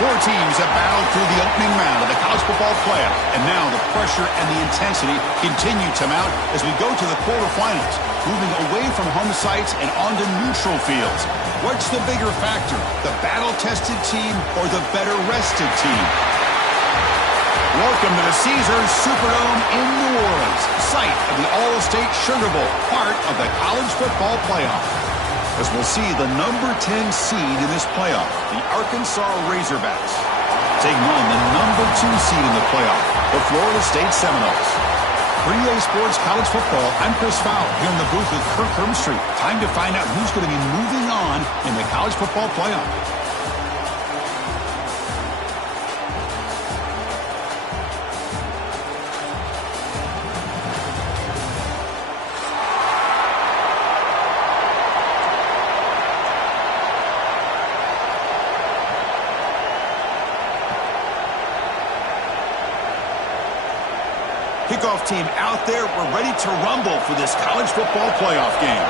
Four teams have battled through the opening round of the college football playoff, and now the pressure and the intensity continue to mount as we go to the quarterfinals, moving away from home sites and onto neutral fields. What's the bigger factor, the battle-tested team or the better-rested team? Welcome to the Caesars Superdome in New Orleans, site of the All-State Sugar Bowl, part of the college football playoff. As we'll see the number 10 seed in this playoff, the Arkansas Razorbacks, taking on the number 2 seed in the playoff, the Florida State Seminoles. For EA Sports College Football, I'm Chris Fowler here in the booth with Kirk Herbstreit. Time to find out who's going to be moving on in the college football playoff. Kickoff team out there. We're ready to rumble for this college football playoff game.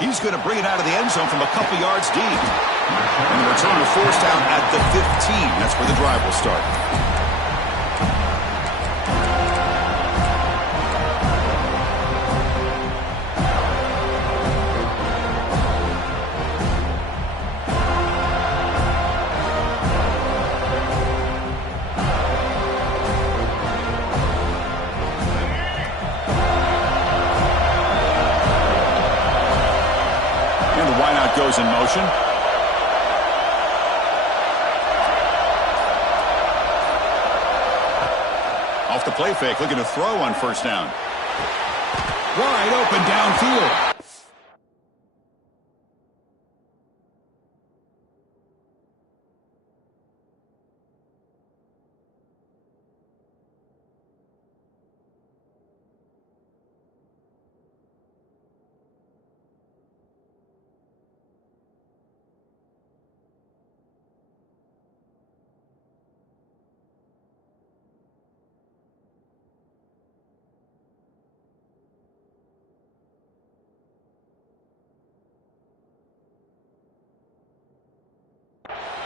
He's going to bring it out of the end zone from a couple yards deep. And the return will force down at the 15. That's where the drive will start. Goes in motion. Off the play fake, looking to throw on first down. Wide open downfield.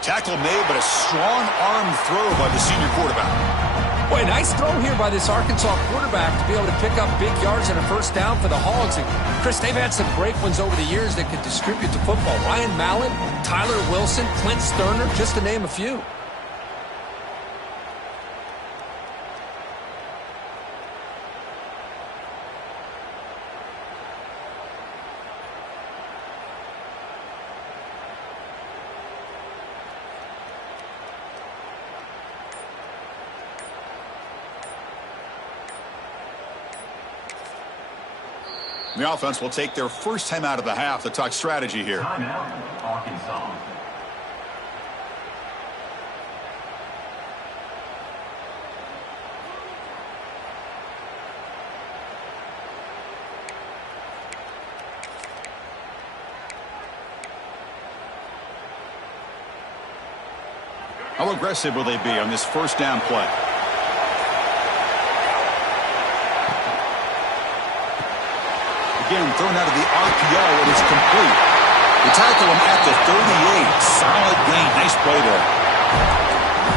Tackle made, but a strong arm throw by the senior quarterback. Boy, nice throw here by this Arkansas quarterback to be able to pick up big yards and a first down for the Hogs. And Chris, they've had some great ones over the years that could distribute the football. Ryan Mallett, Tyler Wilson, Clint Sterner, just to name a few. The offense will take their first time out of the half to talk strategy here. Timeout, Arkansas. How aggressive will they be on this first down play? Again, thrown out of the RPO, and it's complete. They tackle him at the 38. Solid gain. Nice play there.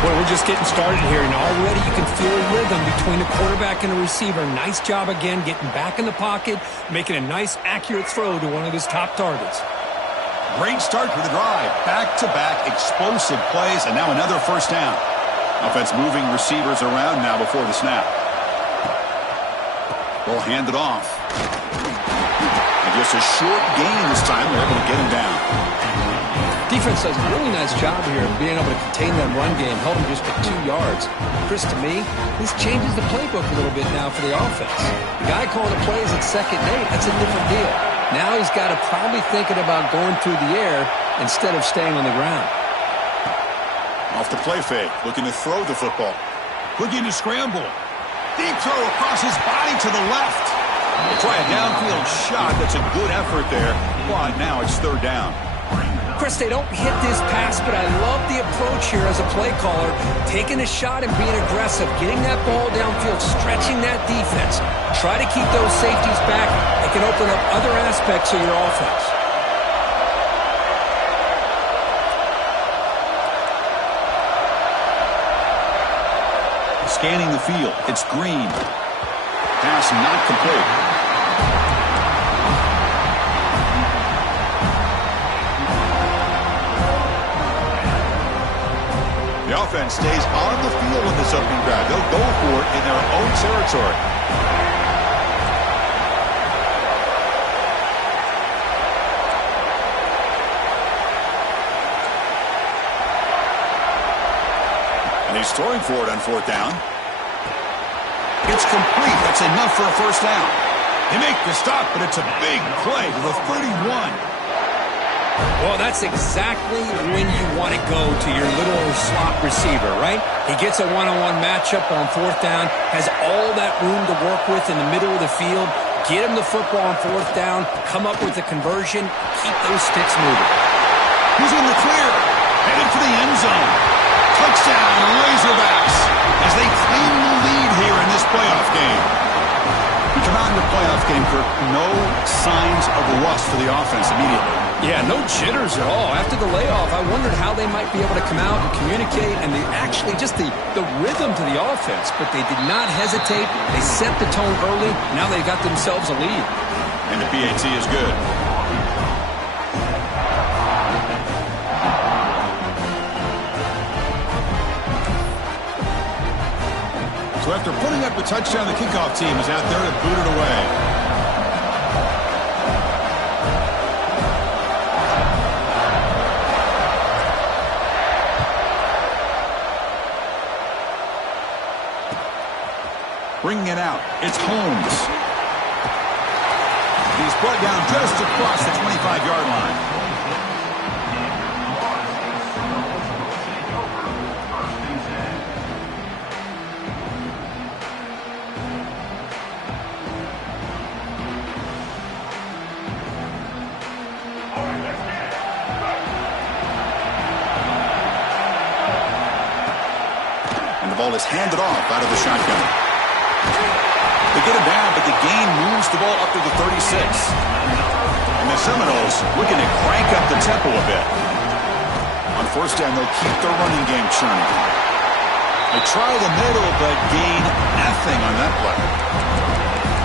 Well, we're just getting started here, and already you can feel a rhythm between the quarterback and the receiver. Nice job again getting back in the pocket, making a nice, accurate throw to one of his top targets. Great start for the drive. Back-to-back explosive plays, and now another first down. Offense moving receivers around now before the snap. Ball handed off. Just a short gain this time. They're able to get him down. Defense does a really nice job here of being able to contain that run game, held him just at 2 yards. Chris, to me, this changes the playbook a little bit now for the offense. The guy calling the plays at 2nd and 8, that's a different deal. Now he's got to probably thinking about going through the air instead of staying on the ground. Off the play fake, looking to throw the football. Looking to scramble. Deep throw across his body to the left. They try a downfield shot. That's a good effort there. But now it's 3rd down. Chris, they don't hit this pass, but I love the approach here as a play caller. Taking a shot and being aggressive. Getting that ball downfield. Stretching that defense. Try to keep those safeties back. can open up other aspects of your offense. Scanning the field. It's Green. Pass not complete. The offense stays on the field in this opening drive. They'll go for it in their own territory. And he's throwing for it on fourth down. It's complete. That's enough for a first down. They make the stop, but it's a big play to the 31. Well, that's exactly when you want to go to your little slot receiver, right? He gets a one-on-one matchup on fourth down, has all that room to work with in the middle of the field. Get him the football on fourth down, come up with a conversion, keep those sticks moving. He's in the clear, headed for the end zone. Touchdown, Razorbacks, as they claim the lead here in this playoff game. We come out in the playoff game, Kirk, no signs of rust for the offense immediately. Yeah, no jitters at all. After the layoff, I wondered how they might be able to come out and communicate, and they actually just the rhythm to the offense, but they did not hesitate. They set the tone early. Now they've got themselves a lead. And the PAT is good. So after putting up the touchdown, the kickoff team is out there to boot it away. Bringing it out, it's Holmes. He's brought down just across the 25-yard line. And the ball is handed off out of the shotgun. They get him down, but the gain moves the ball up to the 36. And the Seminoles looking to crank up the tempo a bit. On first down, they'll keep their running game churning. They try the middle, but gain nothing on that play.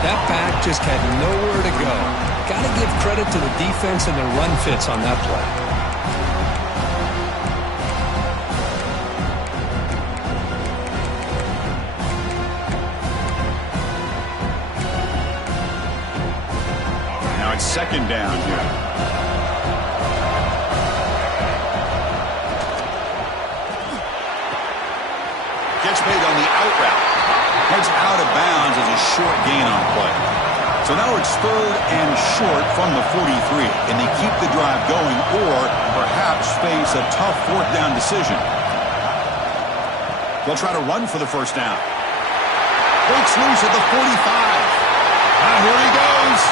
That back just had nowhere to go. Got to give credit to the defense and their run fits on that play. Second down here. Gets made on the out route. Heads out of bounds as a short gain on play. So now it's third and short from the 43. Can they keep the drive going or perhaps face a tough fourth down decision? They'll try to run for the first down. Breaks loose at the 45. Here he goes.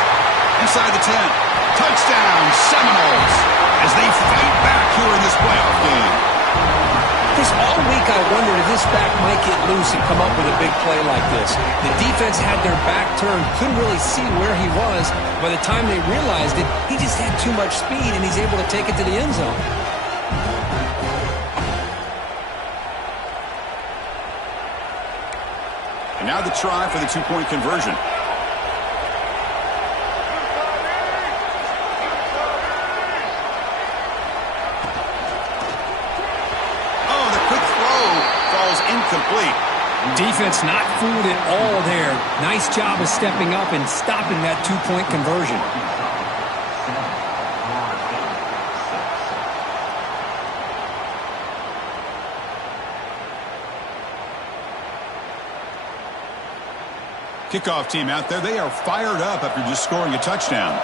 Inside the 10. Touchdown, Seminoles, as they fight back here in this playoff game. This all week I wondered if this back might get loose and come up with a big play like this. The defense had their back turned, couldn't really see where he was. By the time they realized it, he just had too much speed, and he's able to take it to the end zone. And now the try for the two-point conversion. Incomplete. Defense not fooled at all there. Nice job of stepping up and stopping that two-point conversion. Kickoff team out there. They are fired up after just scoring a touchdown.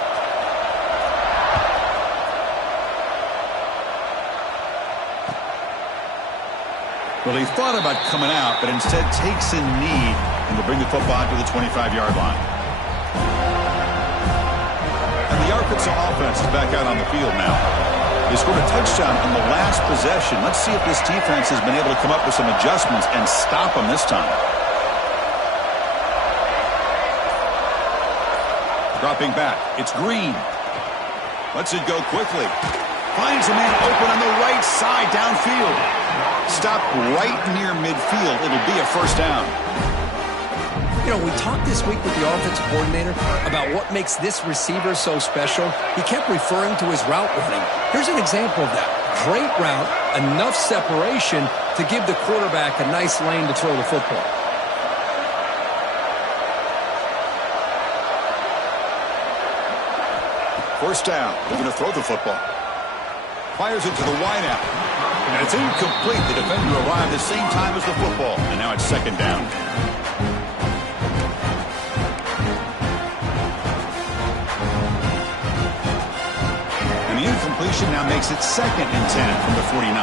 Well, he thought about coming out, but instead takes a knee and will bring the football to the 25-yard line. And the Arkansas offense is back out on the field now. They scored a touchdown on the last possession. Let's see if this defense has been able to come up with some adjustments and stop them this time. Dropping back. It's Green. Lets it go quickly. Finds a man open on the right side downfield. Stopped right near midfield. It'll be a first down. You know, we talked this week with the offensive coordinator about what makes this receiver so special. He kept referring to his route running. Here's an example of that. Great route, enough separation to give the quarterback a nice lane to throw the football. First down. They're going to throw the football. Fires it to the wideout. And it's incomplete. The defender arrived at the same time as the football. And now it's second down. And the incompletion now makes it 2nd and 10 from the 49.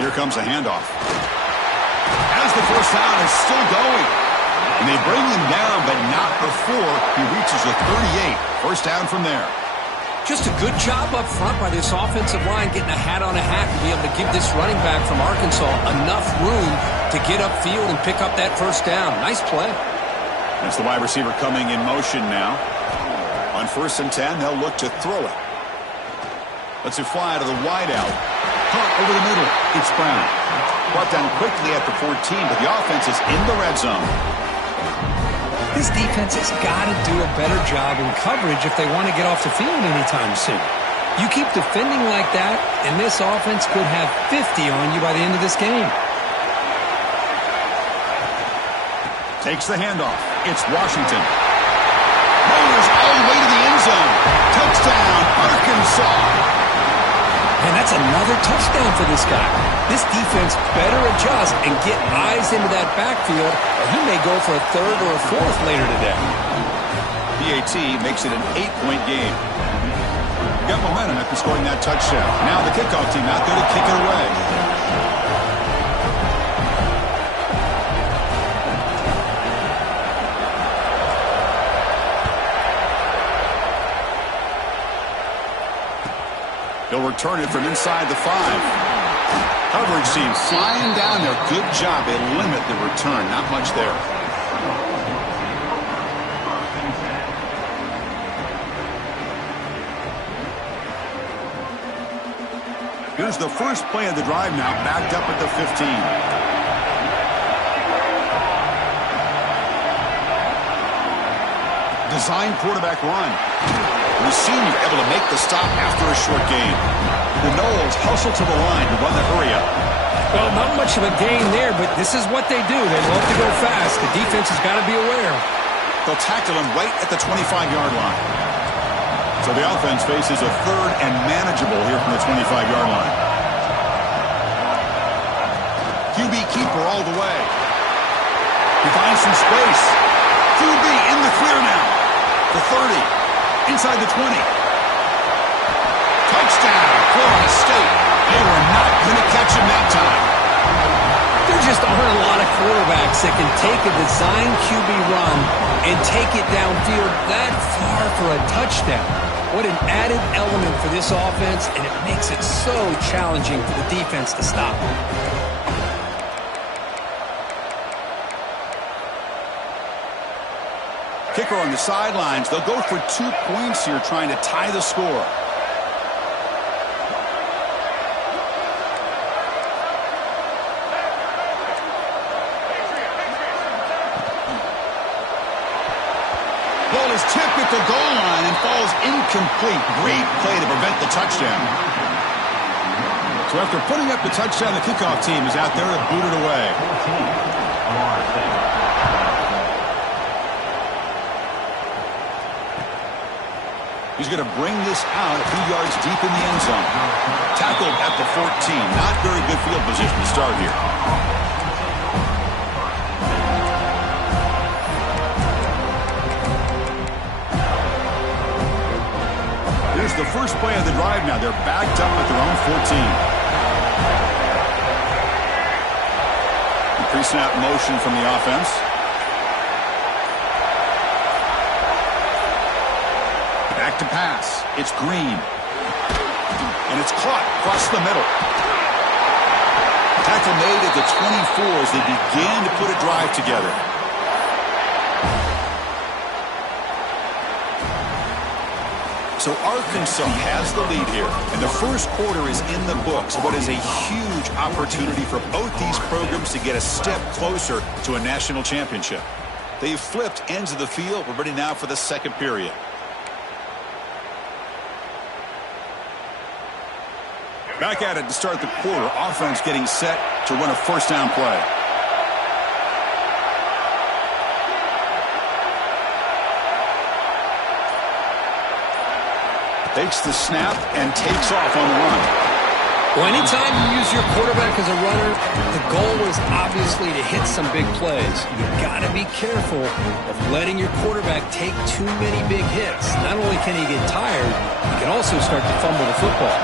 Here comes a handoff. As the first down is still going. And they bring him down, but not before he reaches the 38. First down from there. Just a good job up front by this offensive line, getting a hat on a hat to be able to give this running back from Arkansas enough room to get upfield and pick up that first down. Nice play. That's the wide receiver coming in motion now. On 1st and 10, they'll look to throw it. Lets it fly to the wideout. Caught over the middle. It's Brown. Brought down quickly at the 14, but the offense is in the red zone. This defense has got to do a better job in coverage if they want to get off the field anytime soon. You keep defending like that, and this offense could have 50 on you by the end of this game. Takes the handoff. It's Washington. Motors all the way to the end zone. Touchdown, Arkansas. And that's another touchdown for this guy. This defense better adjust and get eyes into that backfield, or he may go for a 3rd or a 4th later today. PAT makes it an 8-point game. Got momentum after scoring that touchdown. Now the kickoff team out there to kick it away. They'll return it from inside the 5. Coverage team flying down there. Good job. They limit the return. Not much there. Here's the first play of the drive now, backed up at the 15. Design quarterback run. The senior able to make the stop after a short gain. The Noles hustle to the line to run the hurry up. Well, not much of a gain there, but this is what they do. They love to go fast. The defense has got to be aware. They'll tackle him right at the 25-yard line. So the offense faces a 3rd and manageable here from the 25-yard line. QB keeper all the way. He finds some space. QB in the clear now. The 30. Inside the 20. Touchdown, Florida State. They were not going to catch him that time. There just aren't a lot of quarterbacks that can take a design QB run and take it downfield that far for a touchdown. What an added element for this offense, and it makes it so challenging for the defense to stop. Kicker on the sidelines. They'll go for 2 points here, trying to tie the score. Ball is tipped at the goal line and falls incomplete. Great play to prevent the touchdown. So after putting up the touchdown, the kickoff team is out there to boot it away. He's going to bring this out a few yards deep in the end zone. Tackled at the 14. Not very good field position to start here. Here's the first play of the drive now. They're backed up at their own 14. Pre-snap motion from the offense. Back to pass. It's Green. And it's caught across the middle. Tackle made at the 24 as they began to put a drive together. So Arkansas has the lead here, and the first quarter is in the books. What is a huge opportunity for both these programs to get a step closer to a national championship. They've flipped ends of the field. We're ready now for the second period. Back at it to start the quarter. Offense getting set to run a first down play. Takes the snap and takes off on the run. Well, anytime you use your quarterback as a runner, the goal is obviously to hit some big plays. You've got to be careful of letting your quarterback take too many big hits. Not only can he get tired, he can also start to fumble the football.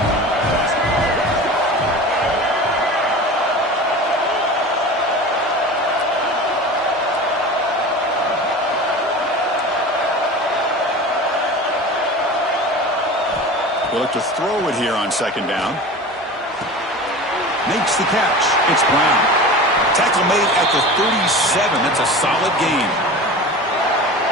We'll look to throw it here on second down. Makes the catch. It's Brown. Tackle made at the 37. That's a solid gain.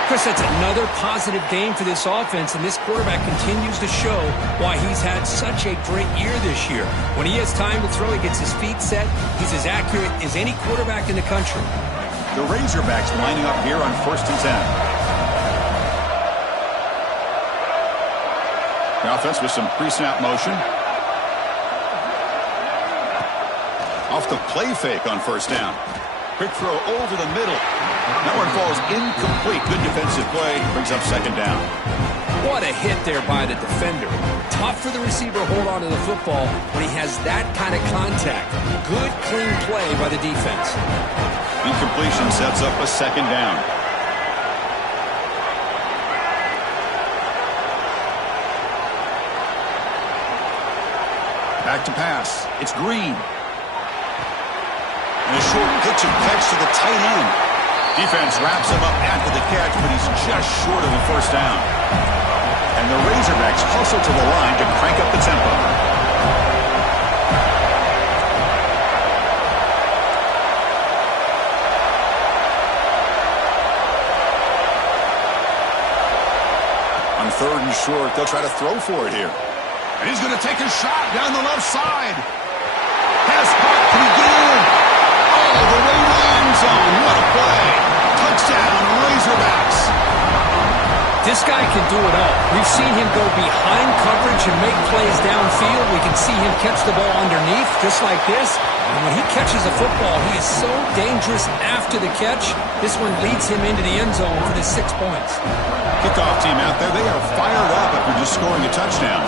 Chris, that's another positive game for this offense, and this quarterback continues to show why he's had such a great year this year. When he has time to throw, he gets his feet set. He's as accurate as any quarterback in the country. The Razorbacks lining up here on 1st and 10. The offense with some pre-snap motion. Off the play fake on first down. Quick throw over the middle. That one falls incomplete. Good defensive play. Brings up second down. What a hit there by the defender. Tough for the receiver to hold on to the football when he has that kind of contact. Good, clean play by the defense. Incompletion sets up a second down. Back to pass. It's Green. And a short pitch and catch to the tight end. Defense wraps him up after the catch, but he's just short of a first down. And the Razorbacks hustle to the line to crank up the tempo. On 3rd and short, they'll try to throw for it here. And he's going to take a shot down the left side. Pass caught. Can he get in? All the way to the end zone. What a play. Touchdown, Razorbacks. This guy can do it all. We've seen him go behind coverage and make plays downfield. We can see him catch the ball underneath, just like this. And when he catches a football, he is so dangerous after the catch. This one leads him into the end zone for the 6 points. Kickoff team out there, they are fired up after just scoring a touchdown.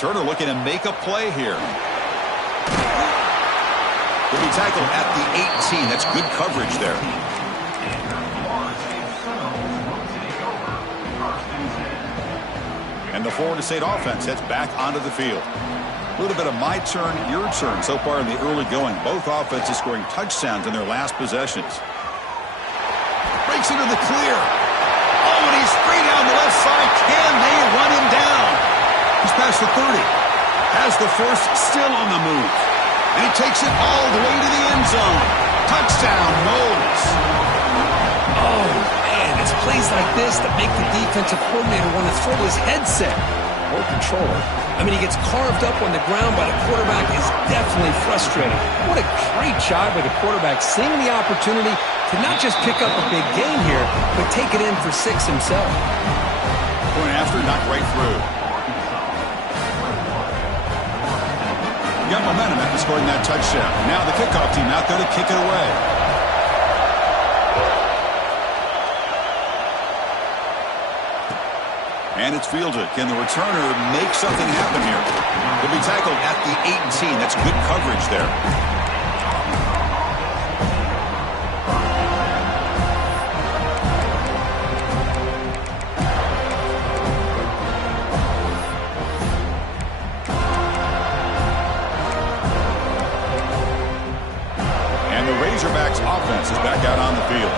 Turner looking to make a play here. Will be tackled at the 18. That's good coverage there. And the Florida State offense heads back onto the field. A little bit of my turn, your turn so far in the early going. Both offenses scoring touchdowns in their last possessions. Breaks into the clear. Oh, and he's free down the left side. Can they run him down? He's past the 30. Has the first, still on the move. And he takes it all the way to the end zone. Touchdown, Knowles. Oh, man, it's plays like this that make the defensive coordinator want to throw his headset or controller. I mean, he gets carved up on the ground by the quarterback. Is definitely frustrating. What a great job by the quarterback, seeing the opportunity to not just pick up a big gain here, but take it in for 6 himself. Point after, knocked right through. Got momentum after scoring that touchdown. Now the kickoff team out there to kick it away. And it's fielded. Can the returner make something happen here? He'll be tackled at the 18. That's good coverage there. Razorbacks offense is back out on the field.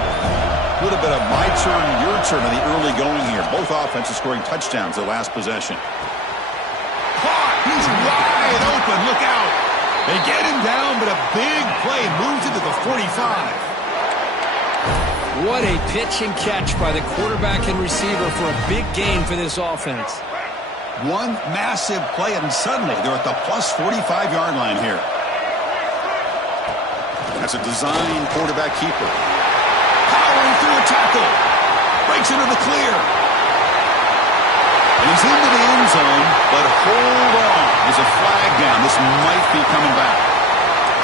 A little bit of my turn, your turn in the early going here. Both offenses scoring touchdowns their last possession. Caught! He's wide open. Look out! They get him down, but a big play moves it to the 45. What a pitch and catch by the quarterback and receiver for a big gain for this offense. One massive play, and suddenly they're at the plus 45-yard line here. That's a design quarterback keeper. Powering through a tackle. Breaks into the clear. And he's into the end zone, but hold on. There's a flag down. This might be coming back.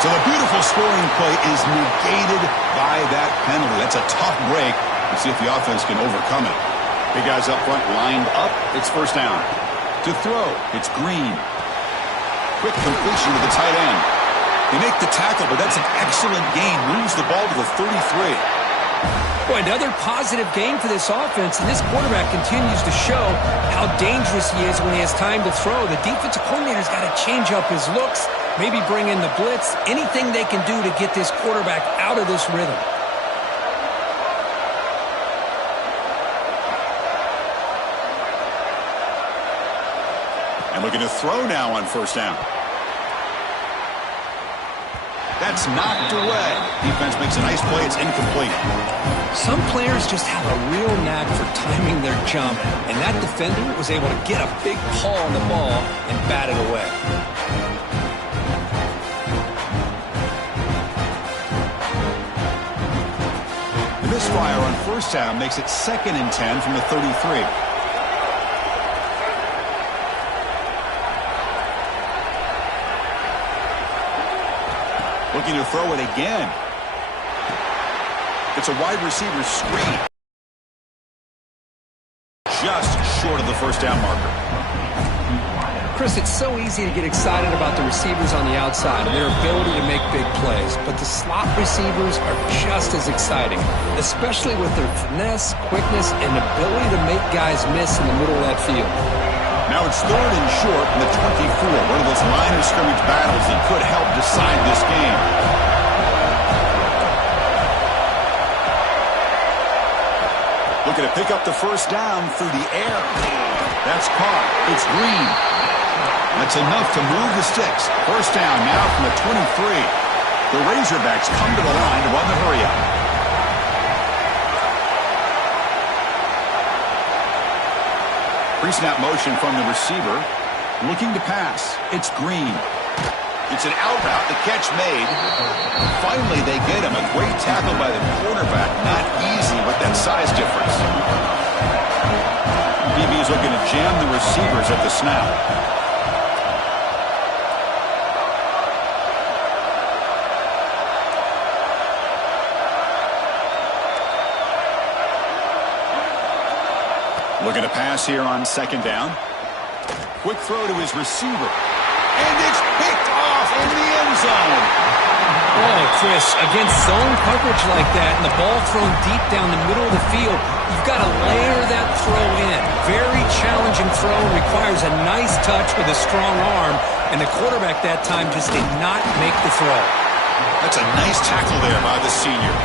So the beautiful scoring play is negated by that penalty. That's a tough break. Let's see if the offense can overcome it. Big guys up front lined up. It's first down. To throw, it's Green. Quick completion to the tight end. They make the tackle, but that's an excellent gain. Moves the ball to the 33. Boy, another positive gain for this offense, and this quarterback continues to show how dangerous he is when he has time to throw. The defensive coordinator's got to change up his looks, maybe bring in the blitz, anything they can do to get this quarterback out of this rhythm. And looking to throw now on first down. That's knocked away. Defense makes a nice play. It's incomplete. Some players just have a real knack for timing their jump, and that defender was able to get a big paw on the ball and bat it away. The misfire on first down makes it 2nd and 10 from the 33. Looking to throw it again. It's a wide receiver screen. Just short of the first down marker. Chris, it's so easy to get excited about the receivers on the outside and their ability to make big plays, but the slot receivers are just as exciting, especially with their finesse, quickness, and ability to make guys miss in the middle of that field. Now it's 3rd and short from the 24. One of those line of scrimmage battles that could help decide this game. Looking to pick up the first down through the air. That's caught. It's Green. That's enough to move the sticks. First down now from the 23. The Razorbacks come to the line to run the hurry-up. Pre-snap motion from the receiver. Looking to pass. It's Green. It's an out route. The catch made. Finally, they get him. A great tackle by the quarterback. Not easy with that size difference. DB is looking to jam the receivers at the snap. Looking to pass here on 2nd down. Quick throw to his receiver. And it's picked off in the end zone. Oh, Chris, against zone coverage like that and the ball thrown deep down the middle of the field, you've got to layer that throw in. Very challenging throw, requires a nice touch with a strong arm, and the quarterback that time just did not make the throw. That's a nice tackle there by the senior.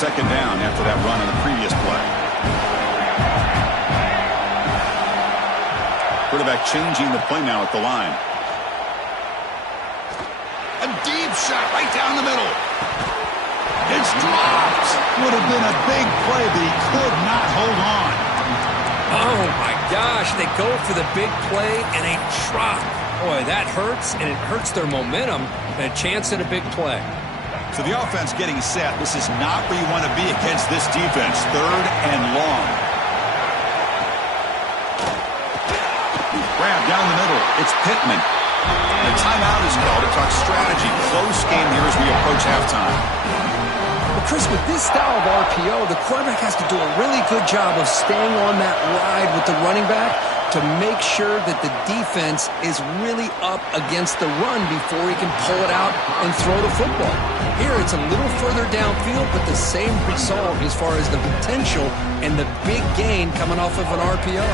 2nd down after that run on the previous play. Quarterback changing the play now at the line. A deep shot right down the middle. It's dropped. Would have been a big play, but he could not hold on. Oh, my gosh. They go for the big play and a drop. Boy, that hurts, and it hurts their momentum and a chance at a big play. So the offense getting set. This is not where you want to be against this defense. 3rd and long. Grab down the middle. It's Pittman. The timeout is called to talk strategy. Close game here as we approach halftime. Well, Chris, with this style of RPO, the quarterback has to do a really good job of staying on that ride with the running back to make sure that the defense is really up against the run before he can pull it out and throw the football. Here, it's a little further downfield, but the same result as far as the potential and the big gain coming off of an RPO.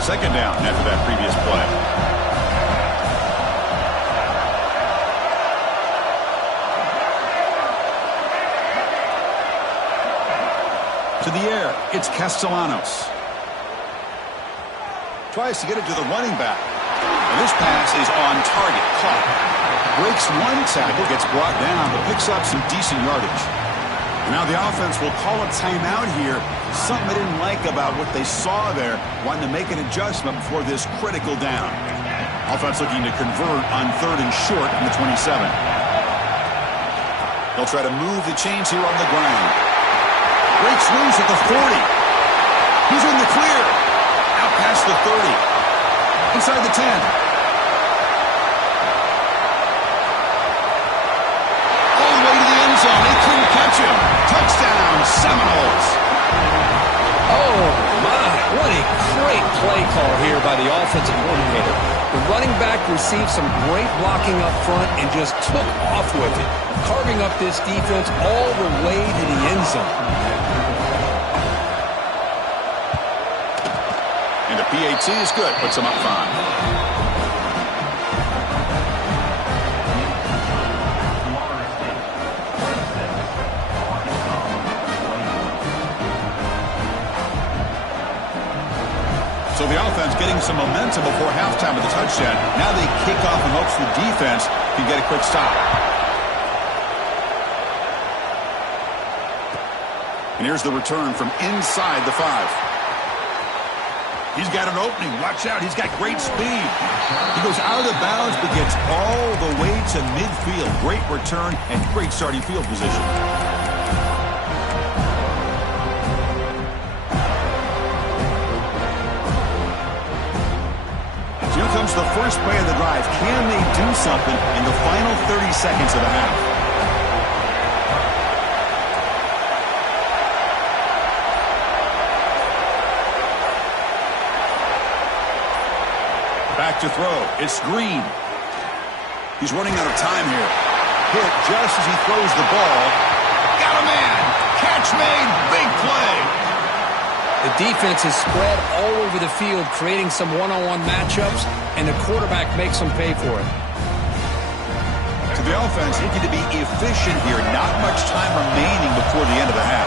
2nd down after that previous play. To the air, it's Castellanos. Tries to get it to the running back. And this pass is on target, caught. Breaks one tackle, gets brought down, but picks up some decent yardage. And now the offense will call a timeout here. Something they didn't like about what they saw there, wanting to make an adjustment before this critical down. Offense looking to convert on 3rd and short from the 27. They'll try to move the chains here on the ground. Breaks loose at the 40. He's in the clear. Out past the 30. Inside the 10. All the way to the end zone. They couldn't catch him. Touchdown, Seminoles. Oh, my. What a great play call here by the offensive coordinator. The running back received some great blocking up front and just took off with it, carving up this defense all the way to the end zone. And the PAT is good. Puts him up 5. So the offense getting some momentum before halftime with the touchdown. Now they kick off in hopes the defense can get a quick stop. And here's the return from inside the 5. He's got an opening. Watch out. He's got great speed. He goes out of bounds but gets all the way to midfield. Great return and great starting field position. Here comes the first play of the drive. Can they do something in the final 30 seconds of the half? Back to throw. It's Green. He's running out of time here. Hit just as he throws the ball. Got a man. Catch made. Big play. The defense is spread all over the field, creating some one-on-one matchups, and the quarterback makes them pay for it. To the offense, looking to be efficient here. Not much time remaining before the end of the half.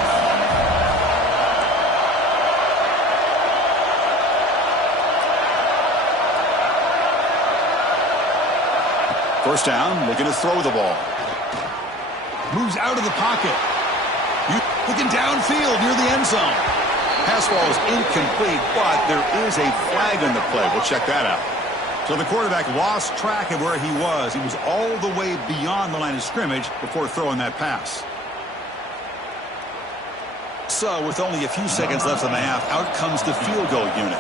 First down, looking to throw the ball. Moves out of the pocket. Looking downfield near the end zone. Pass ball is incomplete, but there is a flag on the play. We'll check that out. So the quarterback lost track of where he was. He was all the way beyond the line of scrimmage before throwing that pass. So with only a few seconds left in the half, out comes the field goal unit.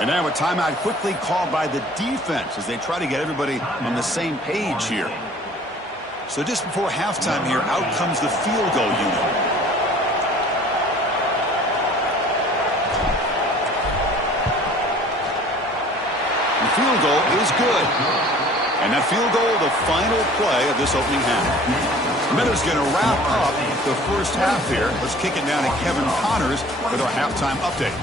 And now a timeout quickly called by the defense as they try to get everybody on the same page here. So just before halftime here, out comes the field goal unit. Field goal is good. And that field goal, the final play of this opening half. Minutes going to wrap up the first half here. Let's kick it down to Kevin Connors with our halftime update.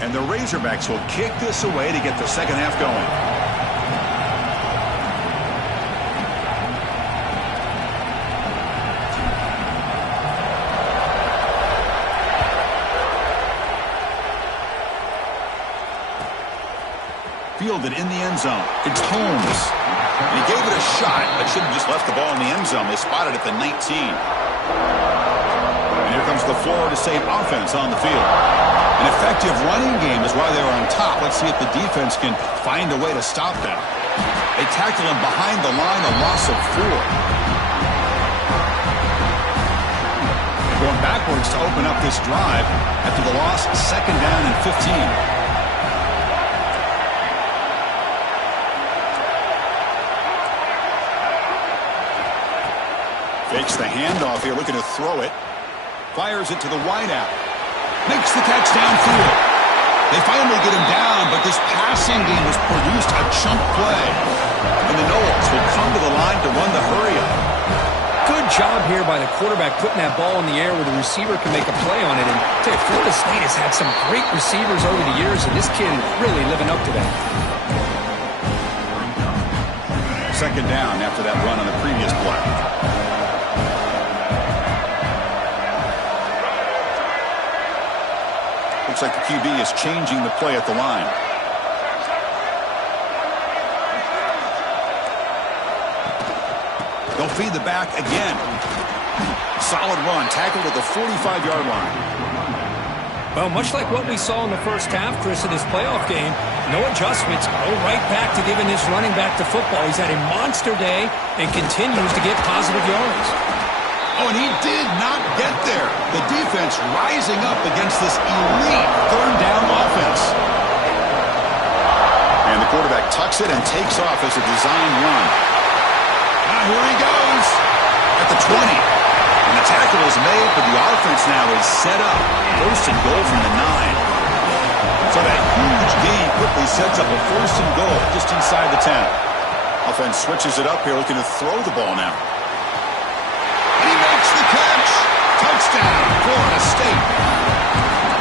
And the Razorbacks will kick this away to get the second half going. Fielded in the end zone. It's Holmes. And he gave it a shot, but should have just left the ball in the end zone. They spotted it at the 19. And here comes the Florida State offense on the field. An effective running game is why they were on top. Let's see if the defense can find a way to stop them. They tackle him behind the line, a loss of 4. Going backwards to open up this drive after the loss, second down and 15. Fakes the handoff here, looking to throw it. Fires it to the wideout. Makes the catch downfield. They finally get him down, but this passing game has produced a chunk play. And the Noles will come to the line to run the hurry-up. Good job here by the quarterback putting that ball in the air where the receiver can make a play on it. And I tell you, Florida State has had some great receivers over the years, and this kid is really living up to that. Second down after that run on the previous play. Looks like the QB is changing the play at the line. They'll feed the back again. Solid run, tackled at the 45-yard line. Well, much like what we saw in the first half, Chris, of this playoff game, no adjustments, go right back to giving this running back to football. He's had a monster day and continues to get positive yards. Oh, and he did not get there. The defense rising up against this elite third down offense. And the quarterback tucks it and takes off as a design run. Now here he goes at the 20. And the tackle is made, but the offense now is set up. First and goal from the 9. So that huge gain quickly sets up a first and goal just inside the 10. Offense switches it up here, looking to throw the ball now. And he makes the catch. Touchdown, Florida State.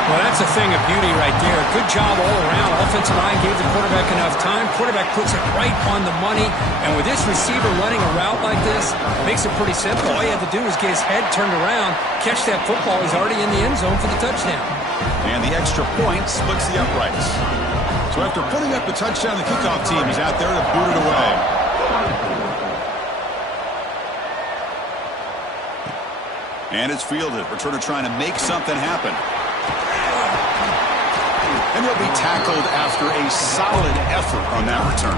Well, that's a thing of beauty right there. Good job all around. Offensive line gave the quarterback enough time. Quarterback puts it right on the money. And with this receiver running a route like this, makes it pretty simple. All you have to do is get his head turned around, catch that football. He's already in the end zone for the touchdown. And the extra point splits the uprights. So after putting up the touchdown, the kickoff team is out there to boot it away. And it's fielded. Returner trying to make something happen. And he'll be tackled after a solid effort on that return.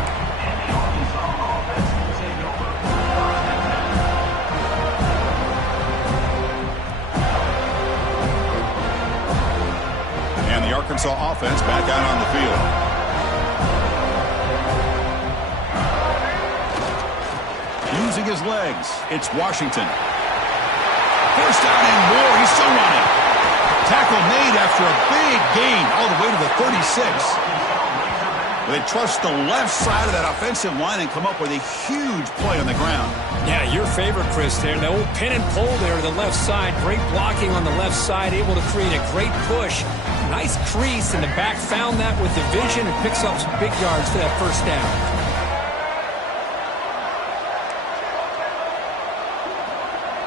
And the Arkansas offense back out on the field. Using his legs, it's Washington. First down and more. He's still running. Tackle made after a big gain all the way to the 36. They trust the left side of that offensive line and come up with a huge play on the ground. Yeah, your favorite, Chris, there. The old pin and pull there to the left side. Great blocking on the left side, able to create a great push. Nice crease, and the back found that with the vision and picks up some big yards for that first down.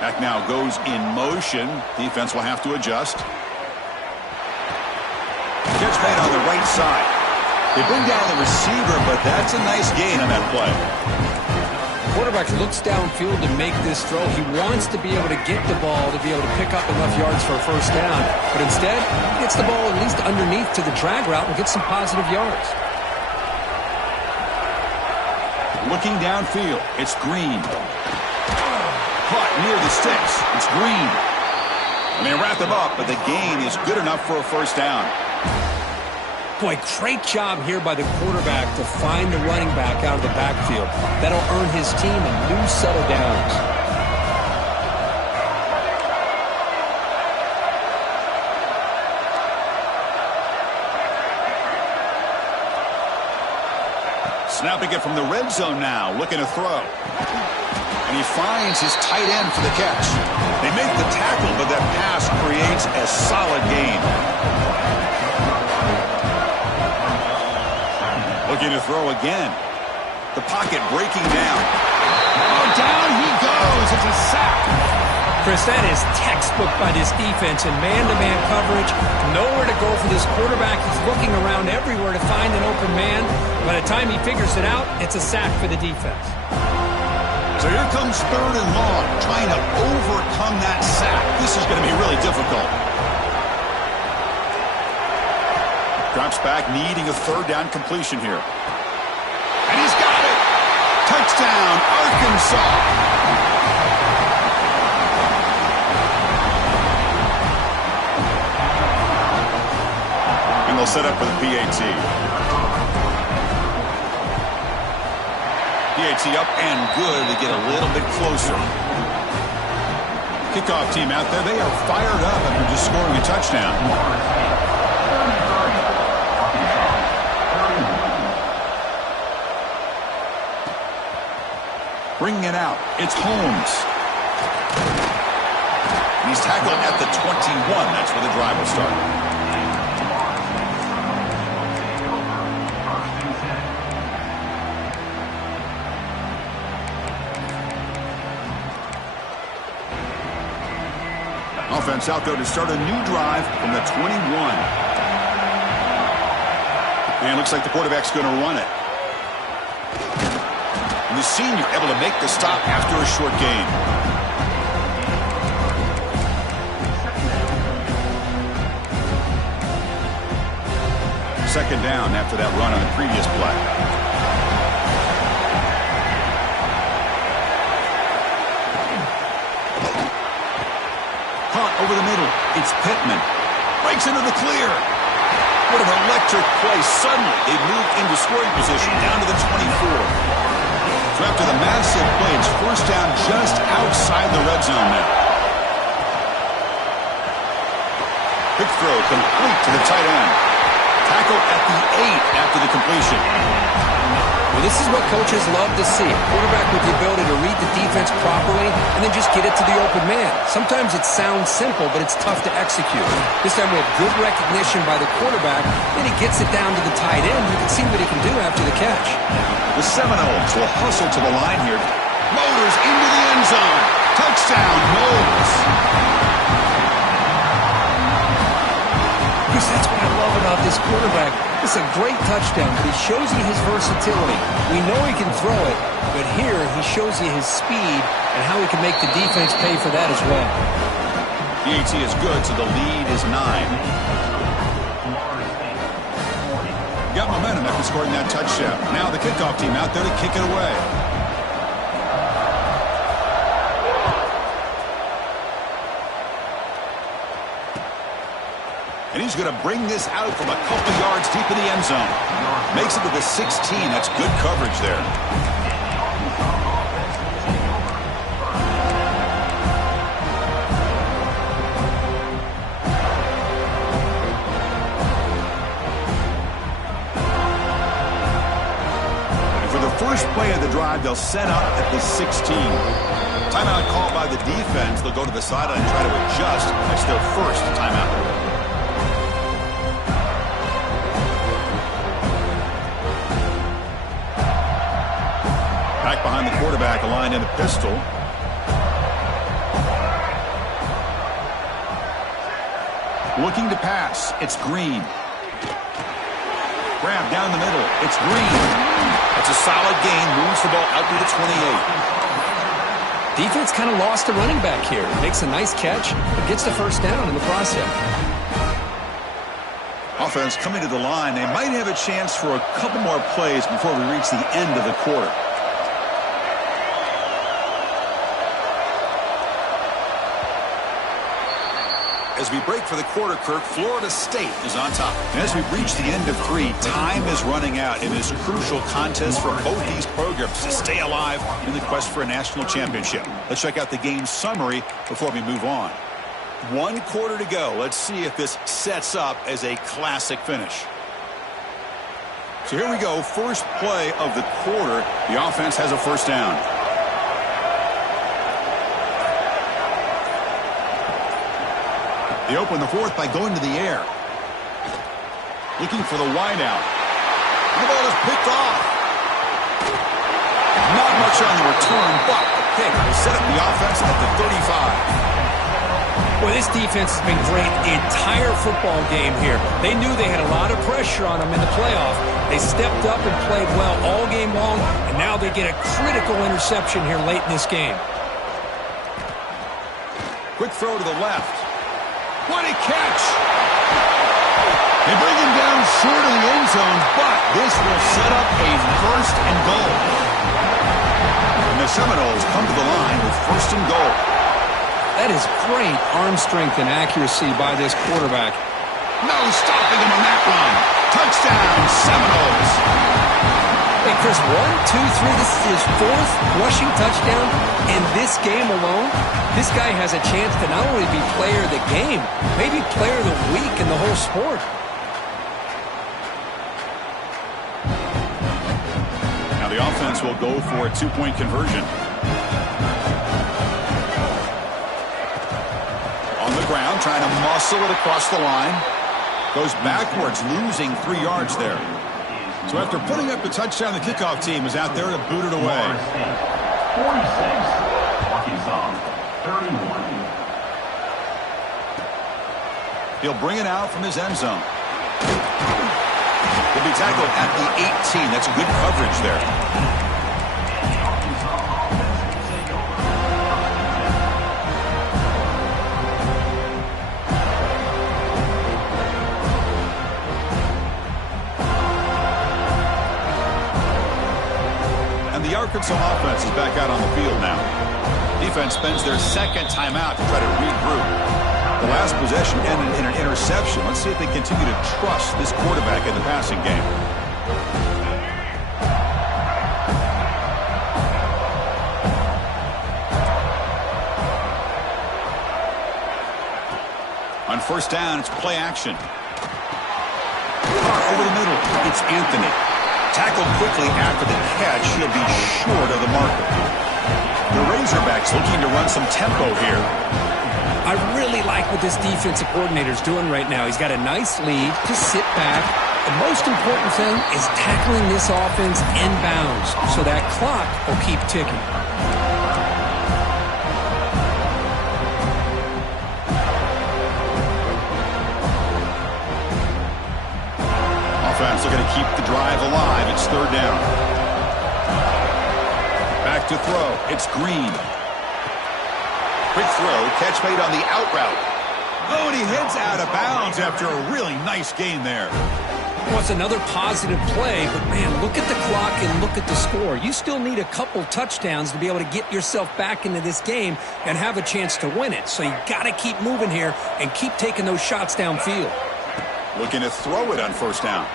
Back now goes in motion. Defense will have to adjust. Catch made on the right side. They bring down the receiver, but that's a nice gain on that play. Quarterback looks downfield to make this throw. He wants to be able to get the ball to be able to pick up enough yards for a first down. But instead, he gets the ball at least underneath to the drag route and gets some positive yards. Looking downfield, it's Green. Caught near the sticks. It's Green. And they wrap him up, but the gain is good enough for a first down. Boy, great job here by the quarterback to find the running back out of the backfield. That'll earn his team a new set of downs. Snapping it from the red zone now, looking to throw. And he finds his tight end for the catch. They make the tackle, but that pass creates a solid gain. Looking to throw again. The pocket breaking down. Oh, down he goes. It's a sack. Chris, that is textbook by this defense in man-to-man coverage. Nowhere to go for this quarterback. He's looking around everywhere to find an open man. By the time he figures it out, it's a sack for the defense. So here comes third and long, trying to overcome that sack. This is going to be really difficult. Drops back, needing a third down completion here. And he's got it! Touchdown, Arkansas! And they'll set up for the PAT. PAT up and good to get a little bit closer. Kickoff team out there, they are fired up after just scoring a touchdown. Bringing it out, it's Holmes. He's tackled at the 21. That's where the drive will start. Offense out there to start a new drive from the 21. And looks like the quarterback's going to run it. And the senior able to make the stop after a short gain. Second down after that run on the previous play. Caught over the middle. It's Pittman. Breaks into the clear. What an electric play. Suddenly, they move into scoring position down to the 24. So after the massive play, it's first down just outside the red zone now. Quick throw complete to the tight end. Tackled at the 8 after the completion. Well, this is what coaches love to see. A quarterback with the ability to read the defense properly and then just get it to the open man. Sometimes it sounds simple, but it's tough to execute. This time we have good recognition by the quarterback, then he gets it down to the tight end. You can see what he can do after the catch. The Seminoles will hustle to the line here. Motors into the end zone. Touchdown, Noles. Chris, that's what I love about this quarterback. It's a great touchdown, but he shows you his versatility. We know he can throw it, but here he shows you his speed and how he can make the defense pay for that as well. The AT is good, so the lead is 9. Got momentum after scoring that touchdown. Now the kickoff team out there to kick it away. And he's going to bring this out from a couple yards deep in the end zone. Makes it to the 16. That's good coverage there. And for the first play of the drive, they'll set up at the 16. Timeout called by the defense. They'll go to the sideline and try to adjust. That's their first timeout. Back behind the quarterback, aligned in a pistol. Looking to pass. It's Green. Grab down the middle. It's Green. That's a solid gain. Moves the ball out to the 28. Defense kind of lost a running back here. Makes a nice catch, but gets the first down in the process. Offense coming to the line. They might have a chance for a couple more plays before we reach the end of the quarter. As we break for the quarter, Kirk, Florida State is on top. And as we reach the end of 3, time is running out in this crucial contest for both these programs to stay alive in the quest for a national championship. Let's check out the game summary before we move on. 1 quarter to go. Let's see if this sets up as a classic finish. So here we go. First play of the quarter. The offense has a first down. They open the fourth by going to the air. Looking for the wideout. The ball is picked off. Not much on the return, but the pick will set up the offense at the 35. Well, this defense has been great the entire football game here. They knew they had a lot of pressure on them in the playoff. They stepped up and played well all game long, and now they get a critical interception here late in this game. Quick throw to the left. What a catch! They bring him down short of the end zone, but this will set up a first and goal. And the Seminoles come to the line with first and goal. That is great arm strength and accuracy by this quarterback. No stopping him on that run. Touchdown, Seminoles. Hey, Chris, 1, 2, 3. This is his 4th rushing touchdown in this game alone. This guy has a chance to not only be player of the game, maybe player of the week in the whole sport. Now the offense will go for a 2-point conversion. the ground, trying to muscle it across the line. Goes backwards, losing 3 yards there. So after putting up the touchdown, the kickoff team is out there to boot it away. 46, Arkansas, 31. He'll bring it out from his end zone. He'll be tackled at the 18. That's good coverage there. And the Arkansas offense is back out on the field now. Defense spends their second timeout to try to regroup. The last possession ended in an interception. Let's see if they continue to trust this quarterback in the passing game. On first down, it's play action. Over the middle, it's Anthony. Tackled quickly after the catch. He'll be short of the marker. The Razorbacks looking to run some tempo here. I really like what this defensive coordinator is doing right now. He's got a nice lead. Just sit back. The most important thing is tackling this offense inbounds so that clock will keep ticking. Offense looking to keep the drive alive. It's third down. Back to throw. It's Green. Quick throw, catch made on the out route. Oh, and he heads out of bounds after a really nice gain there. Well, it's another positive play, but man, look at the clock and look at the score. You still need a couple touchdowns to be able to get yourself back into this game and have a chance to win it. So you got to keep moving here and keep taking those shots downfield. Looking to throw it on first down.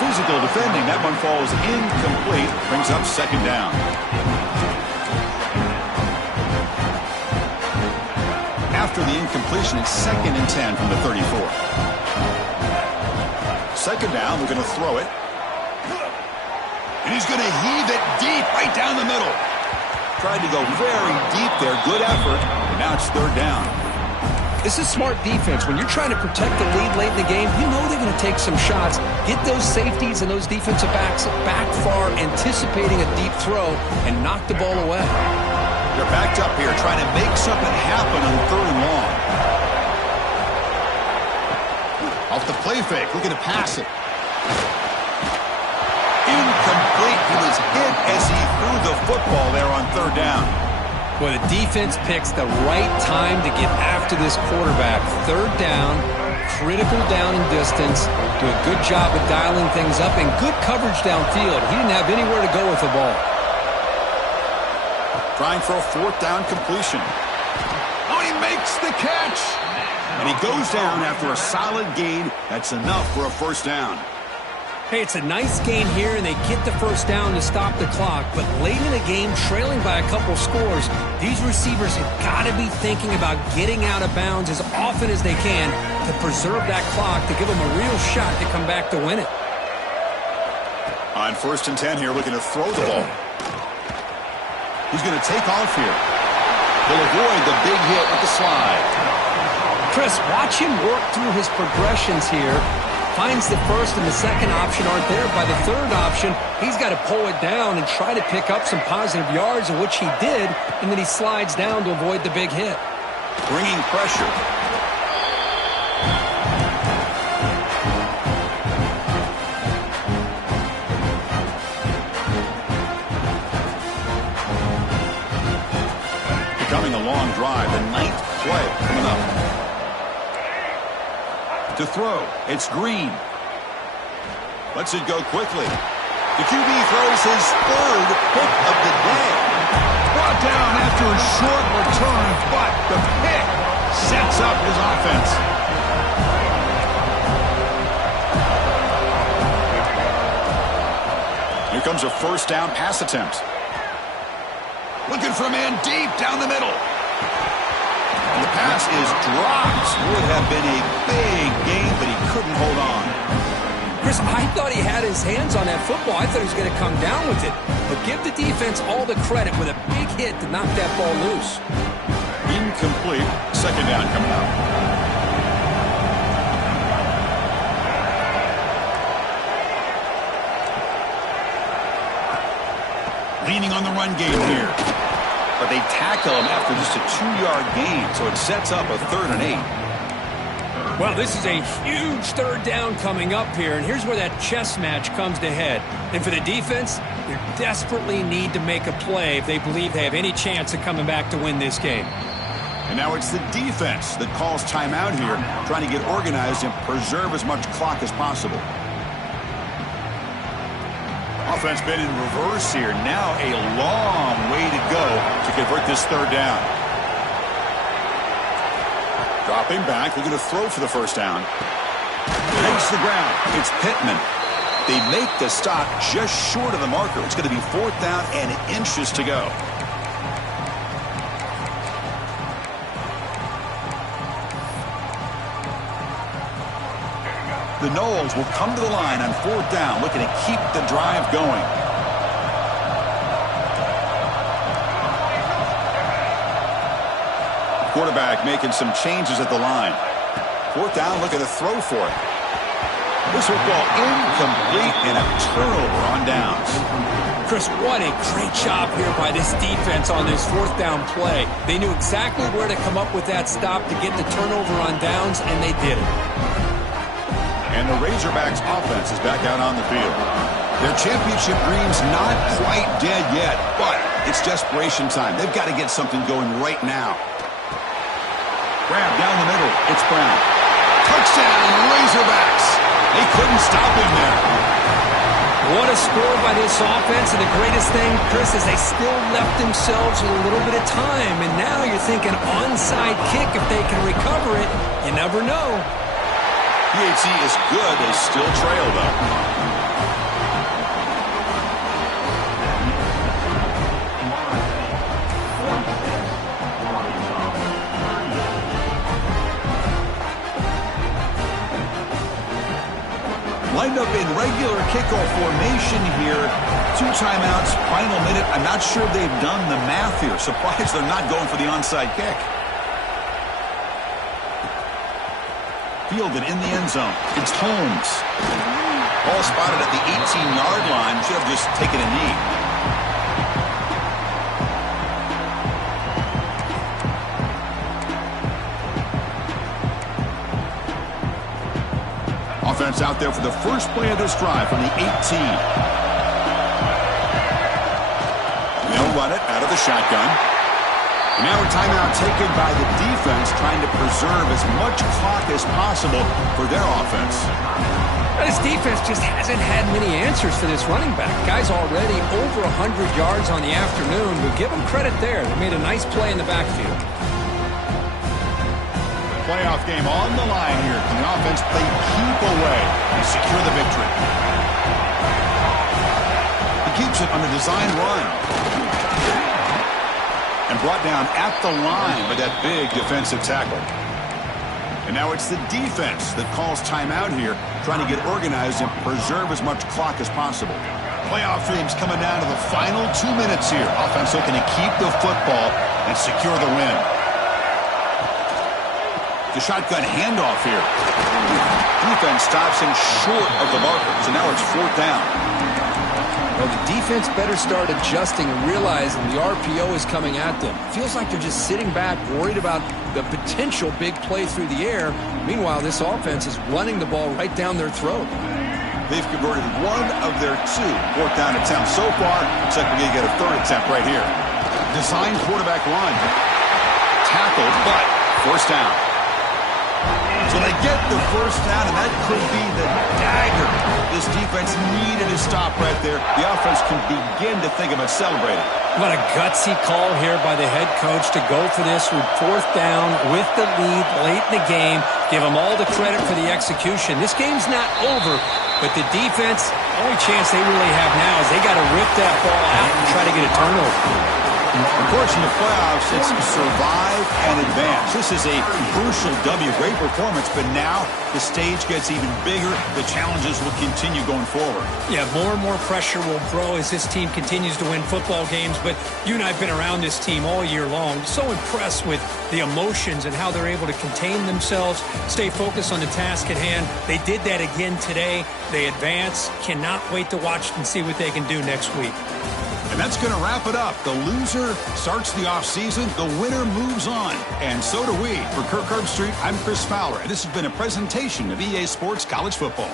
Physical defending, that one falls incomplete, brings up second down. After the incompletion, it's 2nd and 10 from the 34. Second down, we're going to throw it. And he's going to heave it deep right down the middle. Tried to go very deep there. Good effort. And now it's third down. This is smart defense. When you're trying to protect the lead late in the game, you know they're going to take some shots. Get those safeties and those defensive backs back far, anticipating a deep throw, and knock the ball away. They're backed up here, trying to make something happen on third and long. Off the play fake, looking to pass it. Incomplete. He was hit as he threw the football there on third down. Well, the defense picks the right time to get after this quarterback. Third down, critical down and distance. Do a good job of dialing things up and good coverage downfield. He didn't have anywhere to go with the ball. Trying for a fourth down completion. Oh, he makes the catch. And he goes down after a solid gain. That's enough for a first down. Hey, it's a nice gain here, and they get the first down to stop the clock. But late in the game, trailing by a couple scores, these receivers have got to be thinking about getting out of bounds as often as they can to preserve that clock, to give them a real shot to come back to win it. On 1st and 10 here, looking to throw the ball. He's going to take off here. He'll avoid the big hit with the slide. Chris, watch him work through his progressions here. Finds the first and the second option aren't there. By the third option, he's got to pull it down and try to pick up some positive yards, of which he did, and then he slides down to avoid the big hit. Bringing pressure. Becoming a long drive, the 9th play coming up. To throw, it's Green. Lets it go quickly. The QB throws his 3rd pick of the day. Brought down after a short return, but the pick sets up his offense. Here comes a first down pass attempt. Looking for a man deep down the middle. And the pass is dropped. Would have been a big gain, but he couldn't hold on. Chris, I thought he had his hands on that football. I thought he was going to come down with it. But give the defense all the credit with a big hit to knock that ball loose. Incomplete. Second down coming up. Leaning on the run game here. But they tackle him after just a 2-yard gain, so it sets up a 3rd and 8. Well, this is a huge third down coming up here, and here's where that chess match comes to head. And for the defense, they desperately need to make a play if they believe they have any chance of coming back to win this game. And now it's the defense that calls timeout here, trying to get organized and preserve as much clock as possible. Offense been in reverse here. Now a long way to go to convert this third down. Dropping back, looking to throw for the first down. Takes the ground. It's Pittman. They make the stop just short of the marker. It's going to be 4th down and inches to go. The Noles will come to the line on 4th down, looking to keep the drive going. Quarterback making some changes at the line. 4th down, looking to throw for it. This football incomplete and a turnover on downs. Chris, what a great job here by this defense on this 4th down play. They knew exactly where to come up with that stop to get the turnover on downs, and they did it. And the Razorbacks offense is back out on the field. Their championship dream's not quite dead yet, but it's desperation time. They've got to get something going right now. Grab down the middle. It's Brown. Touchdown, Razorbacks. They couldn't stop him there. What a score by this offense, and the greatest thing, Chris, is they still left themselves a little bit of time, and now you're thinking onside kick if they can recover it. You never know. PHC is good. They still trail, though. Lined up in regular kickoff formation here. 2 timeouts, final minute. I'm not sure they've done the math here. Surprised they're not going for the onside kick. Fielded in the end zone. It's Holmes. Ball spotted at the 18-yard line. Should have just taken a knee. Offense out there for the first play of this drive from the 18. They'll run it out of the shotgun. And now a timeout taken by the defense, trying to preserve as much clock as possible for their offense. This defense just hasn't had many answers for this running back. Guy's already over 100 yards on the afternoon, but give him credit there. They made a nice play in the backfield. Playoff game on the line here. Can the offense play keep away and secure the victory? He keeps it on the design run. And brought down at the line by that big defensive tackle. And now it's the defense that calls timeout here, trying to get organized and preserve as much clock as possible. Playoff dreams coming down to the final 2 minutes here. Offense looking to keep the football and secure the win. The shotgun handoff here. Defense stops him short of the marker, so now it's 4th down. Well, the defense better start adjusting and realizing the RPO is coming at them. Feels like they're just sitting back, worried about the potential big play through the air. Meanwhile, this offense is running the ball right down their throat. They've converted 1 of their 2 4th down attempts so far. Looks like we're going to get a 3rd attempt right here. Design quarterback run. Tackled, but first down. So they get the first down, and that could be the dagger. This defense needed a stop right there. The offense can begin to think about celebrating. What a gutsy call here by the head coach to go for this with 4th down with the lead late in the game. Give them all the credit for the execution. This game's not over, but the defense, the only chance they really have now is they got to rip that ball out and try to get a turnover. Of course, in the playoffs, it's survive and advance. This is a crucial W. Great performance, but now the stage gets even bigger. The challenges will continue going forward. Yeah, more and more pressure will grow as this team continues to win football games. But you and I have been around this team all year long. So impressed with the emotions and how they're able to contain themselves, stay focused on the task at hand. They did that again today. They advance. Cannot wait to watch and see what they can do next week. And that's going to wrap it up. The loser starts the offseason. The winner moves on. And so do we. For Kirk Herbstreit, I'm Chris Fowler. And this has been a presentation of EA Sports College Football.